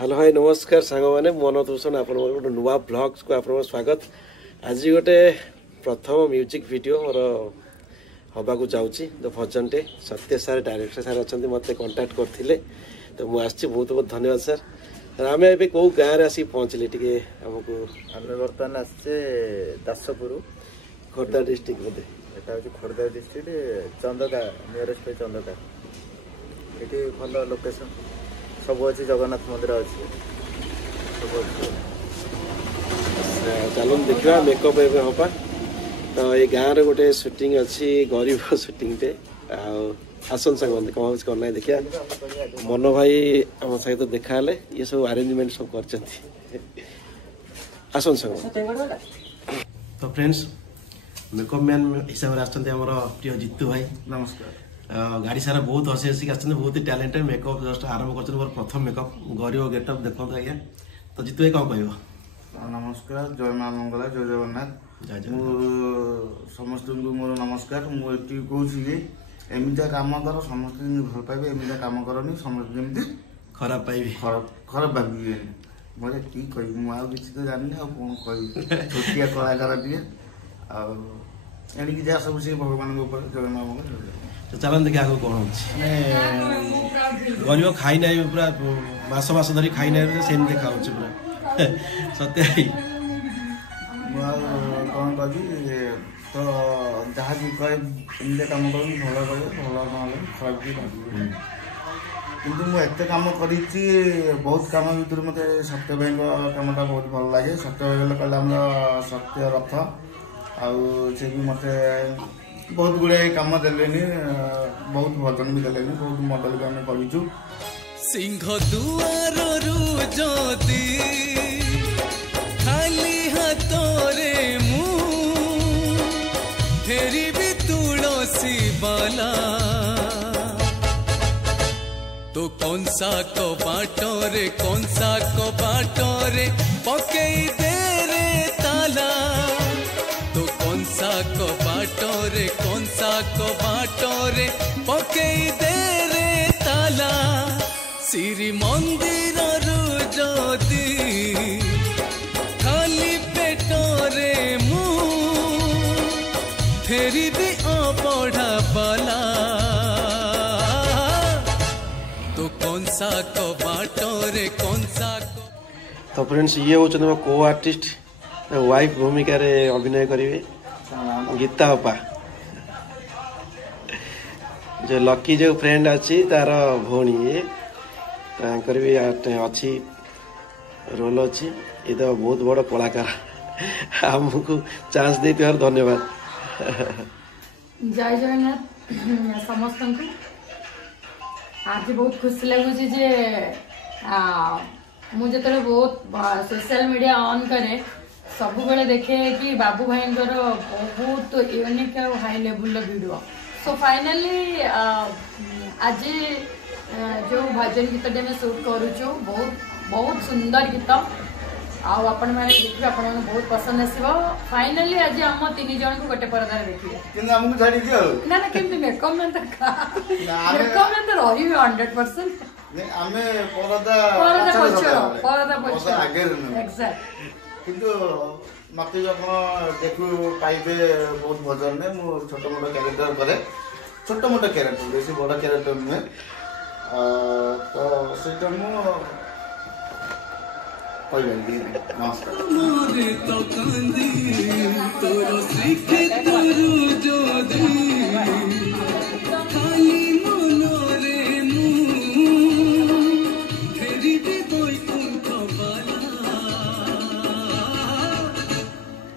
Hello hi नमस्कार सांग मैंने मनोज भूषण आप गोटे नुआ ब्लॉग्स को आप स्वागत। आज गोटे प्रथम म्यूजिक वीडियो मोर हवा को जाऊँगी तो भजन टे सत्य सार डायरेक्टर सार अच्छा मत कंटाक्ट करते तो मुझे बहुत बहुत धन्यवाद सर। आम ए कौ गाँव आसिक पहुँचले टे आमको आम बर्तमान आसचे दासपुर खोर्धा डिस्ट्रिक्ट बोधे এটা হচ্ছে খোর্ধা ডিস্ট্রিক্ট চন্দকা নিয়রেস্ট বাই চন্দকা। এটি ভালো লোকেশন सब अच्छे जगन्नाथ मंदिर अच्छे सब अच्छे। चलो देखा मेकअप एवं हवा तो ये गाँव रे गोटे शूटिंग अच्छी गरीब शूटिंग टे आसन संग कौन करना देखिया मन भाई आम सहित देखा ये सब अरेंजमेंट सब कर आसन संग। तो फ्रेंड्स मेकअप मैन हिसाब से आमर प्रिय जितू भाई नमस्कार। गाड़ी सारा बहुत हसी हसी आसते बहुत ही टैलेंटेड मेकअप जस्ट आरंभ कर प्रथम मेकअप गरीब गेटअप देखो आज्ञा तो जितु भाई कौन कह नमस्कार जय माँ मंगला जय जगन्नाथ समस्त मोर नमस्कार मुझे कहे एमती कम कर समस्त भल पाइबे एमती कम करनी समस्त जमी खराब पाइबे खराब भावी मैं कि कह मुझे तो जानी कौन कह छोटिया कलाकार टे आनिक जहाँ सब से भगवान जय माँ मंगल। तो चलन देखिए आगे कौन गरीब खाई ना पूरा मास मास धरी खाई ना सेमती खाऊ पूरा सत्य कौन कही तो जहाँ भी कहे एमती कम कर भल कहे भल ना खराब भी भाव किंतु मुझे कम कर बहुत कम भर मत सत्य भाई कमटा बहुत भल लगे। सत्य भाई कहले सत्य रथ आउ से भी मत बहुत गुड़े कम देले बहुत भजन भी देले बहुत मॉडल भी आम करूँ। सिंह दुआर जदि खाली हाथरे मु फेरी भी तुलसी बाला तो कौन सा कबाटरे पकई दे रे ताला तो कौन सा कबाटरे पकई दे रे ताला श्री मंदिर जदि खाली पेटरे मु फेरी भी अबढ़ा बाला तो कौन सा कबाटरे तो फ्रेंड्स ये हूँ को आर्टिस्ट वाइफ भूमिका रे अभिनय करेंगे गीता अपा जो लकी जो फ्रेंड अच्छी तार भौणी ये भी अच्छी रोल अच्छी ये तो बहुत बड़ कलाकार आमको चांस दे धन्यवाद। जय जगन्नाथ समस्त को आज बहुत खुशी लगुच मुझे बहुत सोशल मीडिया ऑन करे सब बेले देखे कि बाबू भाई बहुत यूनिक और high level video so finally आज जो भजन गीत में शूट करूँ बहुत सुंदर गीत आपण मैंने देखिए आप बहुत पसंद आसो। फाइनली आज आम 3 जन को गोटे परदार देखिए ना ना केमती मेकअप मैन तो मेकअप मैन तो रही 100% किंतु मत जो देखु पाइबे बहुत भजन में मु छोट मोट कैरेक्टर करे छोट मोट कैरेक्टर बेसी बड़ा कैरेक्टर नुहे तो सेटा मु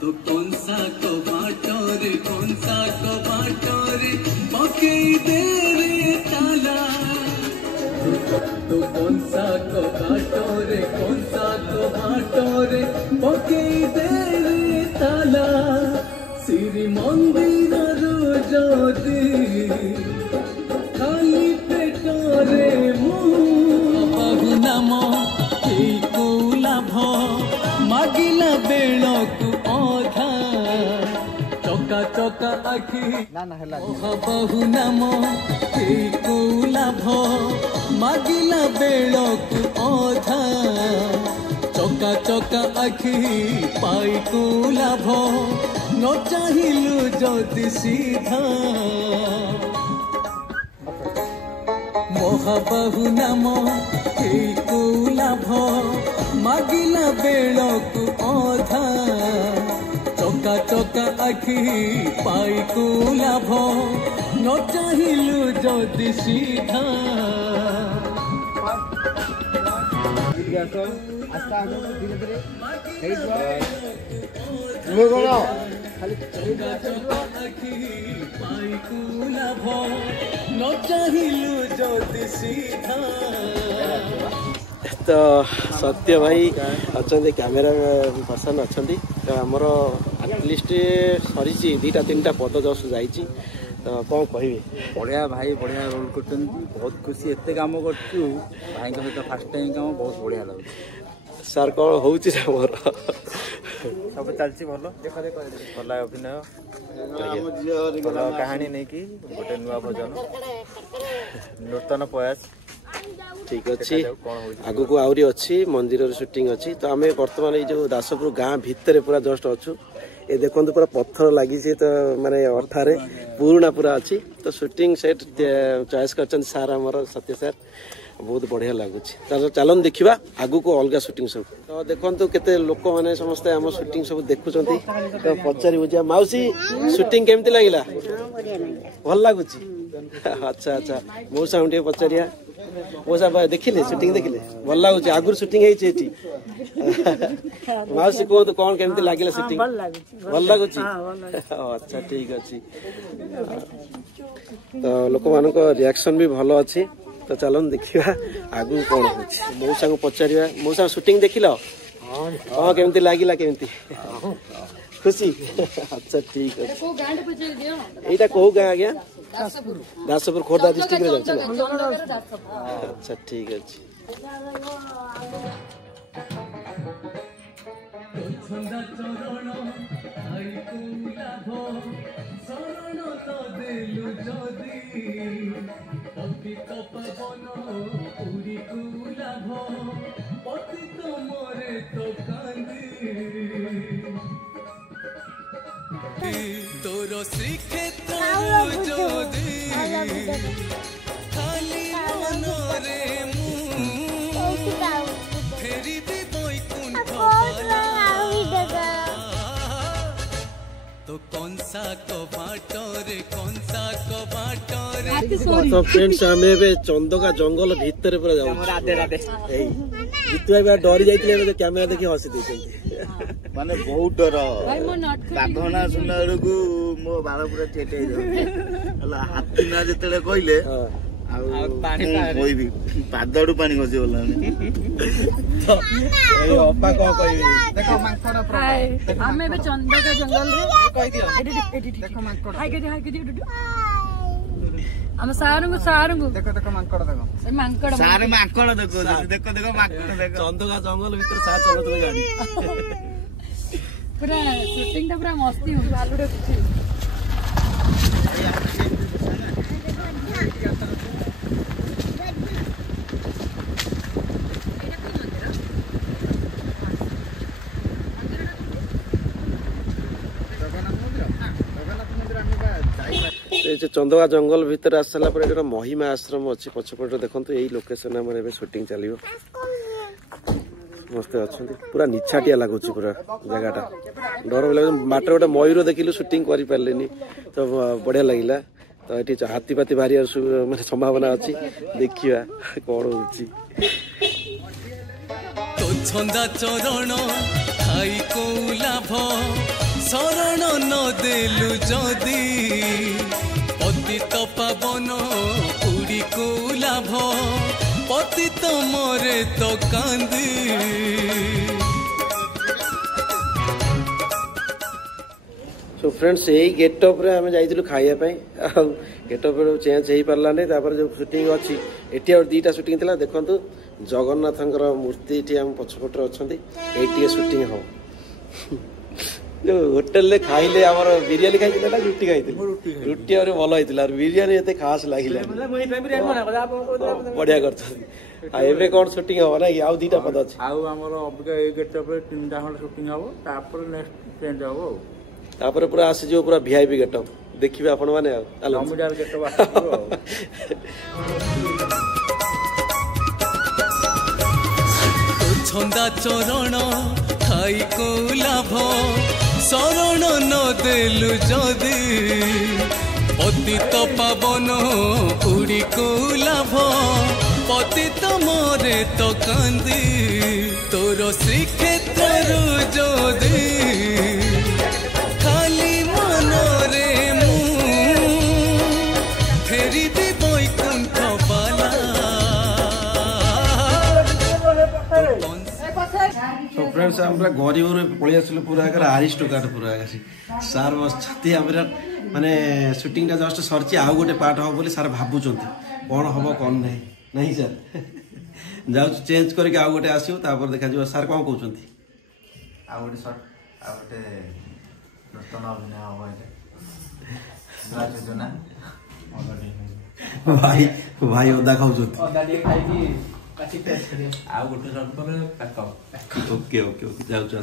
तो कौन सा कबाटरे पकई दे रे ताला तो कौन सा कबाटरे पकई दे रे ताला श्री मंदिर जदि खाली पेटरे मु बहु नाम को लाभ मागिला बेलकु अधा चका चका आखि बहु नाम को लाभ मागिला बेलकु अधा चका आखि पाई को लाभ न चाहिलु जदि सीधा महाबाहु नाम को लाभ मागिला बेलकु अधा चका चका आखि पाई को लाभ न चाहिलु जदि सीधा तो सत्य भाई अच्छा कैमेरा पर्सन अच्छा तो आमर आटलिस्ट सरी दुटा तीन पद जस्ट जा तो कौन कह बढ़िया भाई बढ़िया रोल कर बहुत खुशी एत कम कर भाई सहित फास्ट टाइम काम बहुत बढ़िया लगे सार कौन हो मोर सब चलती भल भल अभिनय भल कहानी नहीं कि गोटे नुआ भजन नूतन प्रयास ठीक अच्छी आगु को आहरी अच्छी मंदिर शूटिंग अच्छी तो आम बर्तमान ये जो दासपुर गाँ भितर पूरा जस्ट अच्छु ये देखो पूरा पत्थर लगी तो माने अठारे पुराना पूरा अच्छी तो शूटिंग सेट चॉइस कर सार आमर सत्य सार बहुत बढ़िया लगुच चलन देखा आगु को अलग शूटिंग सब तो देखो केते लोक मैंने समस्ते आम शूटिंग सब देखुं तो पचारि बुझा मौसी शूटिंग केमती लगिला भल लगुच अच्छा अच्छा मौसा टे पचारिया मौसा देखिले शूटिंग देखिले भल लगुच आगुर शूटिंग है मौसी कह तो कौन केमती लगिला शूटिंग भल लगुच अच्छा ठीक अच्छी तो लोक मान रिएक्शन भी भल अच्छी तो चलन देखा आगु कौन हो मौसा को पचार मौसा शूटिंग देख हाँ केमती लगिला केमती खुशी अच्छा ठीक है यहाँ कौ गाँ आज्ञा दासपुर खोर्धा डिस्ट्रिक्ट में जाऊँ अच्छा ठीक अच्छे तोर श्रीक्षेत्र खाली मनरे फेरी दे बैकुंठ तो कौन सा कबाटरे तो फ्रेंड्स आम चंदका जंगल भितर पूरा जाऊँ डरी जाइए कैमेरा देखिए हसी देते माने बहुत डर बाघना सुनला बेलू मो बाल पूरा ठेठ हाथी ना जिते कहले कहबी पादू पानी खसी गला अपा कौन कह चंदका जंगल हम सारंगु सारंगु देखो देखो मांकड़ देखो मांकड़ सारे मांकड़ देखो देखो देखो मांकड़ देखो चंदका जंगल भीतर साथ चलत गाड़ी पूरा शूटिंग ता पूरा मस्ती हो भालुडे कुछ चंदका जंगल भितर आसला पर महिमा आश्रम अच्छी पछपट देखो यही लोकेशन आम शूटिंग चलो मस्त अच्छा पूरा निछाटिया लगुच पूरा जगहटा डर लगे बाटर गोटे मयूर देखिलु शूटिंग कर पारे तो बढ़िया लगिला तो ये हाथी पाती बाहर माने संभावना अच्छी देखिया कौन हो छंदा चरण खाई को लाभ शरण न देलु जदी पतित पावन उड़ी को लाभ पतित मोरे तो कांदी सो फ्रेंड्स यही गेटअप रे आम जाइलु खाइबा गेटअप चेंज हो पारानी जो शूटिंग अच्छी एटी और दीटा शूटिंग थिला देखंतु जगन्नाथंकर मूर्ति एटी हम पछपटे अच्छी ये शूटिंग हो जो होटेल रे खाइले हमर बिरयानी खाइले ना रुटी खाइले रुटी और भल होइतिला बिरयानी एते खास लागिला बढ़िया करथि एबे कौन शूटिंग हो ना आउ दीटा पद अछि आउ हमर अबिका ए गेटअप रे 3टा खंड शूटिंग हबो तापर नेक्स्ट चेंज हबो तापर पूरा आसी जो पूरा वीआईपी गेटअप देखिबे आपण माने आलो कॉमेडियल गेटअप आसीबो छंदा चरण खाई को लाभ शरण न देलु जदि पतित पावन उड़ी को लाभ पतित मोरे तो कांदी तोर श्रीक्षेत्र जदि खाली मनरे मु फेरी दे बैकुंठ बाला तो फ्रेंड्स हम पूरा गरीब रे पळि आसले पूरा कर आरिस्टोक्रेट पूरा आसी सार बस छाती हमरा माने शूटिंग ता जस्ट सरची आउ गोटे पार्ट हो बोली सार भाबु चंती कोन हबो कोन नहीं नहीं सर जाउ चेंज करके आउ गोटे आसियो तापर देखा जिवो सार कोन कहउचंती ଆଉ ଗୋଟେ ସର୍ଟ ଆଉ ଗୋଟେ ନୂତନ ଅଭିନୟ ହବ ଏଇଟା ନୂଆ ଯୋଜନା भाई भाई ओदा खाउचंती ଆଉ ଗୋଟେ ସର୍ଟ ପରେ ପ୍ୟାକଅପ୍ ओके ओके ओके जाउ जाउ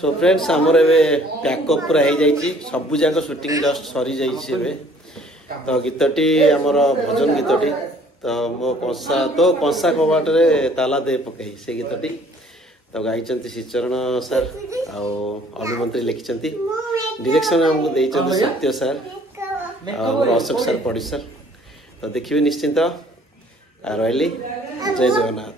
सो फ्रेंड्स हमर एबे पैकअप पूरा हो जाइछि सब जाक शूटिंग जस्ट सरी जाइछि एबे तो गीतटी हमर भजन गीतटी तो मो कंसा कबाट रे ताला दे पकई से गीतटी तो गाइचंती श्रीचरण सर आ अनुमंत्री लिखिचंती डायरेक्शन हमको देइचंती सत्य सर और अशोक सर प्रोड्यूसर तो देखिए निश्चिंत रहली जय जगन्नाथ।